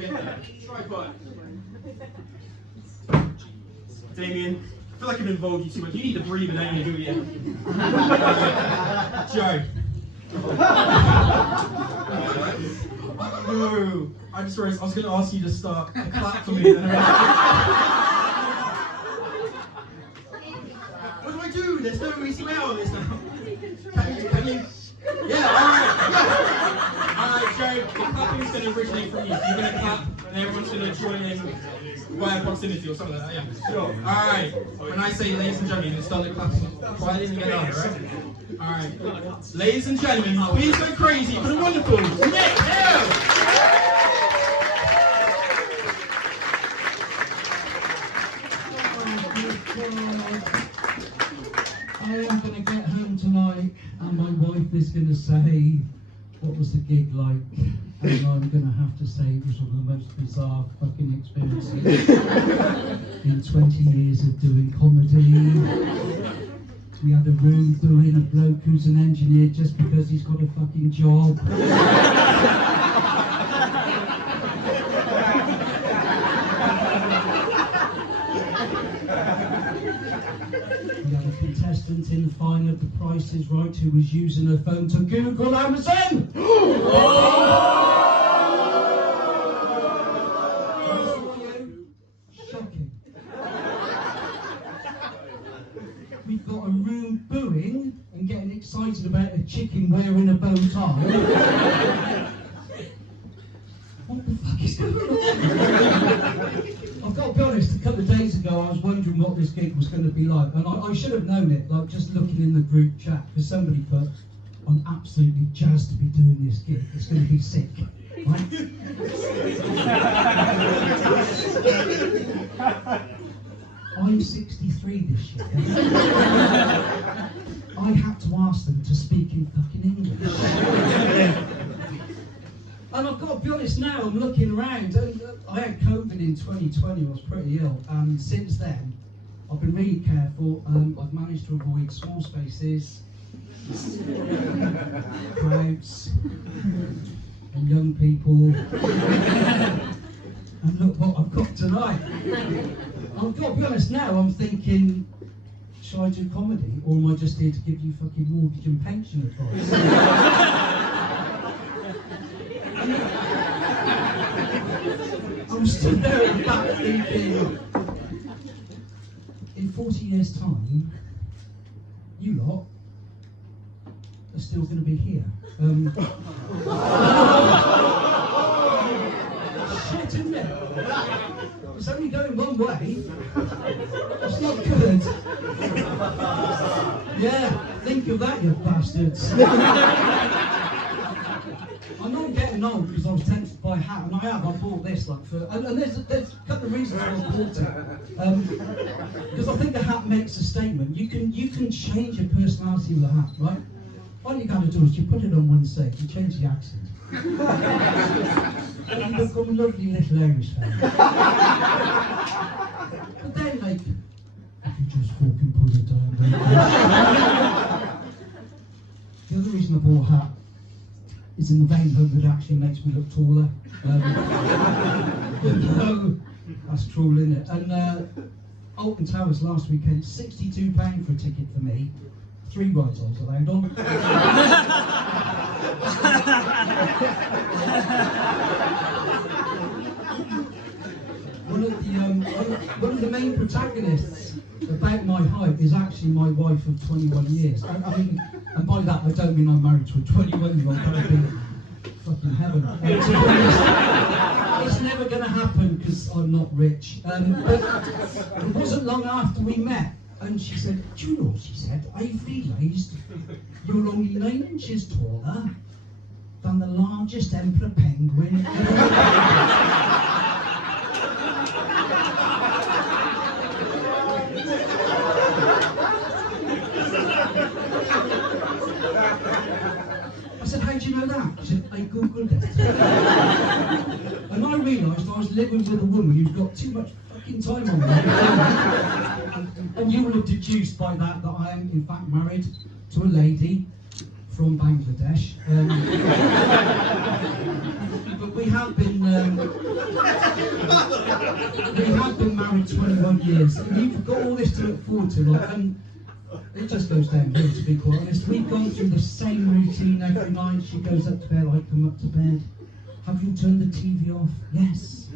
to get there. Tripod. Damien, I feel like I've involved you too much. You need to breathe and only do it. Joe. No, I just realized I was going to ask you to start a clap for me. What do I do? There's no easy way out of this now. Can you? Yeah, alright. Alright, Joe, the clapping is going to originate from you. So you're going to clap and everyone's going to join in via proximity or something like that, yeah. Sure. Alright, when I say ladies and gentlemen, you start the clapping quietly and get louder, right? Alright. Ladies and gentlemen, please go crazy for the wonderful Nick Hill! I am going to get home tonight and my wife is going to say, what was the gig like? And I'm going to have to say it was one of the most bizarre fucking experiences in 20 years of doing comedy. We had a room doing a bloke who's an engineer just because he's got a fucking job. We had a contestant in the final of The Price is Right who was using her phone to Google Amazon. Shocking. We've got a room booing and getting excited about a chicken wearing a bow tie. What the fuck is going on? I've got to be honest, a couple of days ago I was wondering what this gig was going to be like, and I should have known it, like just looking in the group chat, because somebody put, I'm absolutely jazzed to be doing this gig, it's going to be sick. Right? I'm 63 this year. I had to ask them to speak in fucking English. And I've got to be honest now, I'm looking around, and I had COVID in 2020, I was pretty ill, and since then, I've been really careful, I've managed to avoid small spaces, crowds, and young people, and look what I've got tonight. I've got to be honest now, I'm thinking, shall I do comedy, or am I just here to give you fucking mortgage and pension advice? I'm stood there at the back thinking, in 40 years' time, you lot are still going to be here. Shit, isn't it? It's only going one way. It's not good. Yeah, think of that, you bastards. I know I'm getting old because I was tempted by a hat, and I bought this like for, and there's a couple of reasons why I bought it. Because I think a hat makes a statement. You can change your personality with a hat, right? All you got to do is you put it on one side, you change the accent. And you become a lovely little Irish fan. But then, like, if you just fucking put it down. The other reason I bought a hat is in the vain hope that it actually makes me look taller. No, that's cruel, isn't it? And Alton Towers last weekend, £62 for a ticket for me. 3 rides I was allowed on. One of the main protagonists about my height is actually my wife of 21 years. I mean, and by that I don't mean I'm married to a 21-year-old, that would be fucking heaven. To be honest, it's never going to happen because I'm not rich. But it wasn't long after we met, and she said, do you know, she said, I've realised you're only 9 inches taller than the largest emperor penguin ever. I said, how do you know that? She said, I googled it. And I realised I was living with a woman who's got too much fucking time on me. And you will have deduced by that that I am in fact married to a lady from Bangladesh. But we have been We have been married 21 years, and you've got all this to look forward to, like, and it just goes downhill, to be quite honest. We've gone through the same routine every night. She goes up to bed, I come up to bed. Have you turned the TV off? Yes.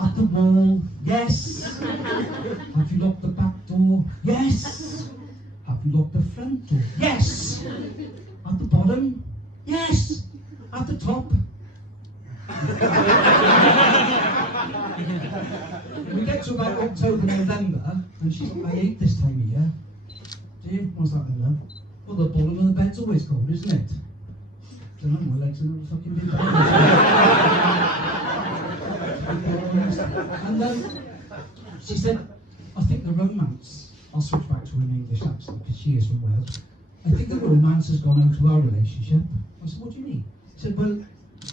At the wall? Yes. Have you locked the back door? Yes. Have you locked the front door? Yes. At the bottom? Yes. At the top? We get to about October, November, and she's like, I hate this time of year. Do you? What's that then, love? Well, the bottom of the bed's always cold, isn't it? I don't know, my legs are not fucking big. And she said, I think the romance, I'll switch back to an English accent because she is from Wales. I think the romance has gone out of our relationship. I said, what do you mean? She said, well,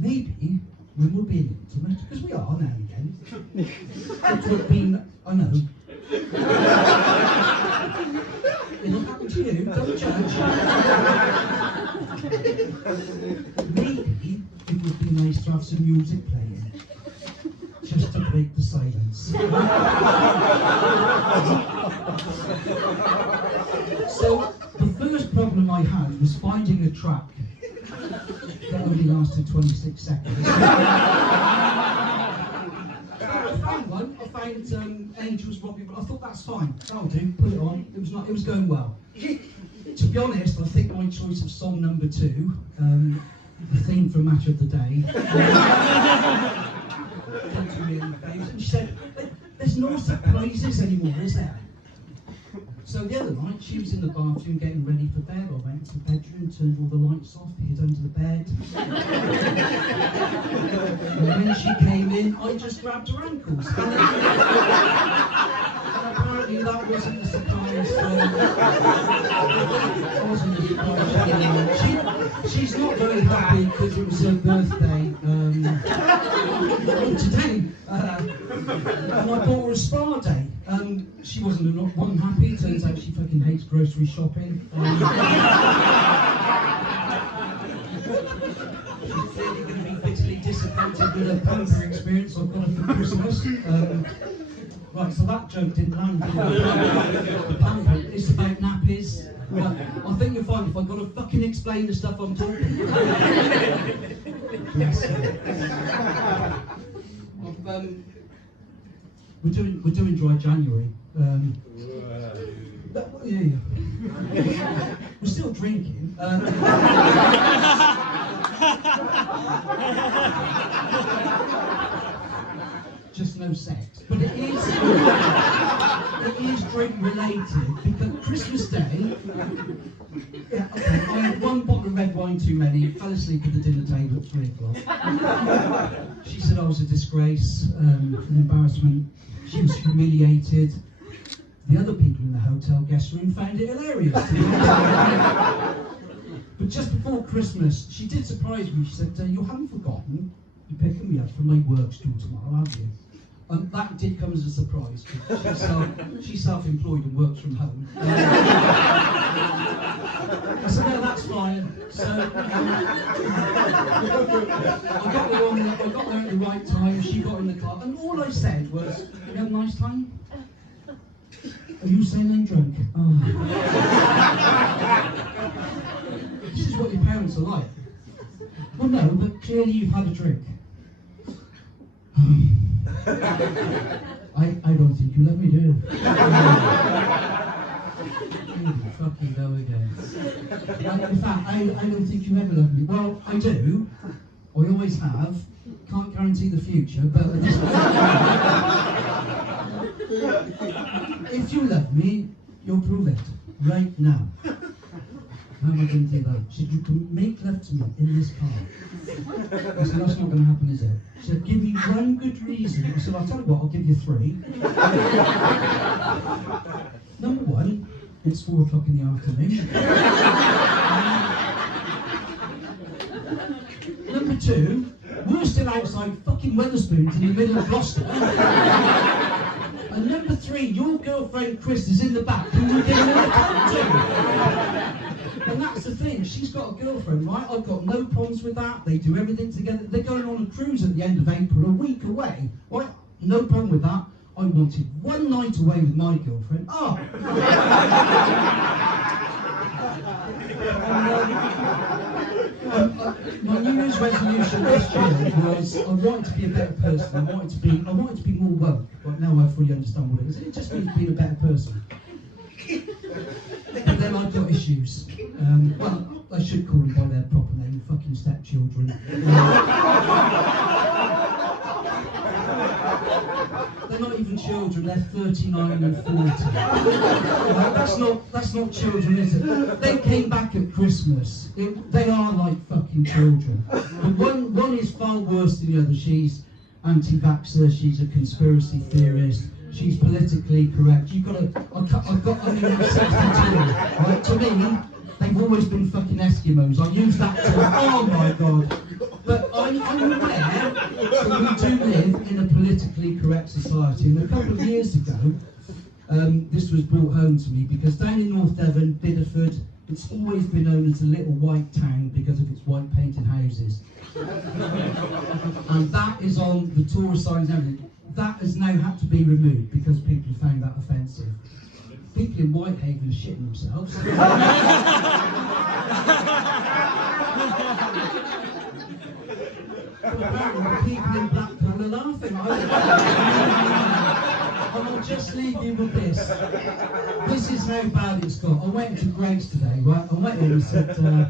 maybe when we're being intimate, because we are now and again. It would have been, I know. It'll happen to you, don't judge. Maybe it would be nice to have some music playing, just to break the silence. So, the first problem I had was finding a track that only lasted 26 seconds. I found one. I found Angels Robbie, but I thought that's fine. That'll do. Put it on. It was going well. To be honest, I think my choice of song number 2, the theme for Match of the Day, came to me in the face, and she said, "There's no surprises anymore, is there?" So the other night, she was in the bathroom getting ready for bed. I went to the bedroom, turned all the lights off, hid under the bed. And when she came in, I just grabbed her ankles. And apparently that wasn't a surprise. It wasn't a surprise. She's not very happy because it was her birthday today. And I bought her a spa day. She wasn't one happy. Turns out she fucking hates grocery shopping. She's clearly going to be bitterly disappointed with her pamper experience I've got her for Christmas. Right, so that joke didn't land. The pamper is about nappies. I think you'll find if I've got to fucking explain the stuff I'm talking about. Yes. We're doing dry January. Yeah. We're still drinking. Just no sex, but it is drink related because Christmas Day. Yeah, okay, I had one bottle of red wine too many. Fell asleep at the dinner table at 3 o'clock. She said I was a disgrace, an embarrassment. She was humiliated. The other people in the hotel guest room found it hilarious. But just before Christmas, she did surprise me. She said, "You haven't forgotten you're picking me up from my work stool tomorrow, have you?" And that did come as a surprise. She's self-employed and works from home. I said, "No, that's fine." So I got there at the right time. She got in the car, and all I said was, "You have a nice time?" "Are you saying I'm drunk?" "Oh." "This is what your parents are like." "Well, no, but clearly you've had a drink." I don't think you let me do it. Fucking go again. In fact, I don't think you ever let me. Well, I do. I always have. Can't guarantee the future, but at this point, if you love me, you'll prove it right now. How am I going to do that? She said, "You can make love to me in this car." I said, "That's not going to happen, is it?" She said, "Give me one good reason." I said, "I'll tell you what, I'll give you 3. Number 1, it's 4 o'clock in the afternoon. Number 2, we're still outside fucking Wetherspoons in the middle of Gloucester. And number 3, your girlfriend Chris is in the back and we're getting in the car too. And that's the thing, she's got a girlfriend, right? I've got no problems with that. They do everything together. They're going on a cruise at the end of April, a week away. Right? no problem with that. I wanted one night away with my girlfriend. Oh! My New Year's resolution this year was I wanted to be a better person. I wanted to be more woke. But now I fully understand what it is. It just means being a better person. But then I've got issues. Well, I should call them by their proper name, fucking stepchildren. They're not even children, they're 39 and 40. That's not children, is it? They came back at Christmas. They are like fucking children. But one is far worse than the other. She's anti-vaxxer, she's a conspiracy theorist, she's politically correct. I'm 62. Right? To me, they've always been fucking Eskimos. I use that term, oh my god. But I'm aware that we do live in a politically correct society. And a couple of years ago, this was brought home to me because down in North Devon, Bideford, it's always been known as a little white town because of its white painted houses. And that is on the tourist signs and everything. That has now had to be removed because people found that offensive. People in Whitehaven are shitting themselves. Apparently people in Blackpool are laughing. And I'll just leave you with this. This is how bad it's got. I went to Greg's today, right? I went in and said, can I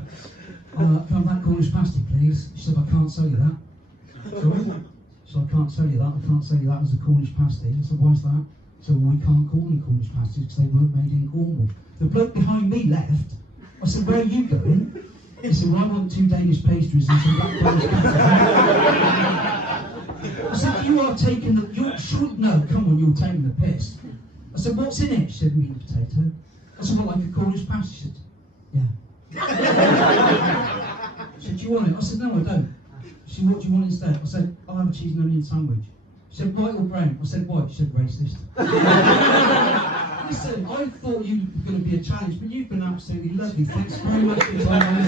have that Cornish pasty, please? She said, I can't sell you that. Sorry? So I can't sell you that. I can't sell you that as a Cornish pasty. I said, why's that? So we can't call them Cornish pasties because they weren't made in Cornwall. The bloke behind me left. I said, where are you going? He said, well, I want 2 Danish pastries and some black Cornish pasties. I said, you are taking the, no, come on, you're taking the piss. I said, what's in it? She said, meat and potato. I said, well, like a Cornish pasty? She said, yeah. She said, do you want it? I said, no, I don't. She said, what do you want instead? I said, I'll have a cheese and onion sandwich. She said, white or brown? I said, white. She said, racist. Listen, I thought you were going to be a challenge, but you've been absolutely lovely. Thanks very much for your time.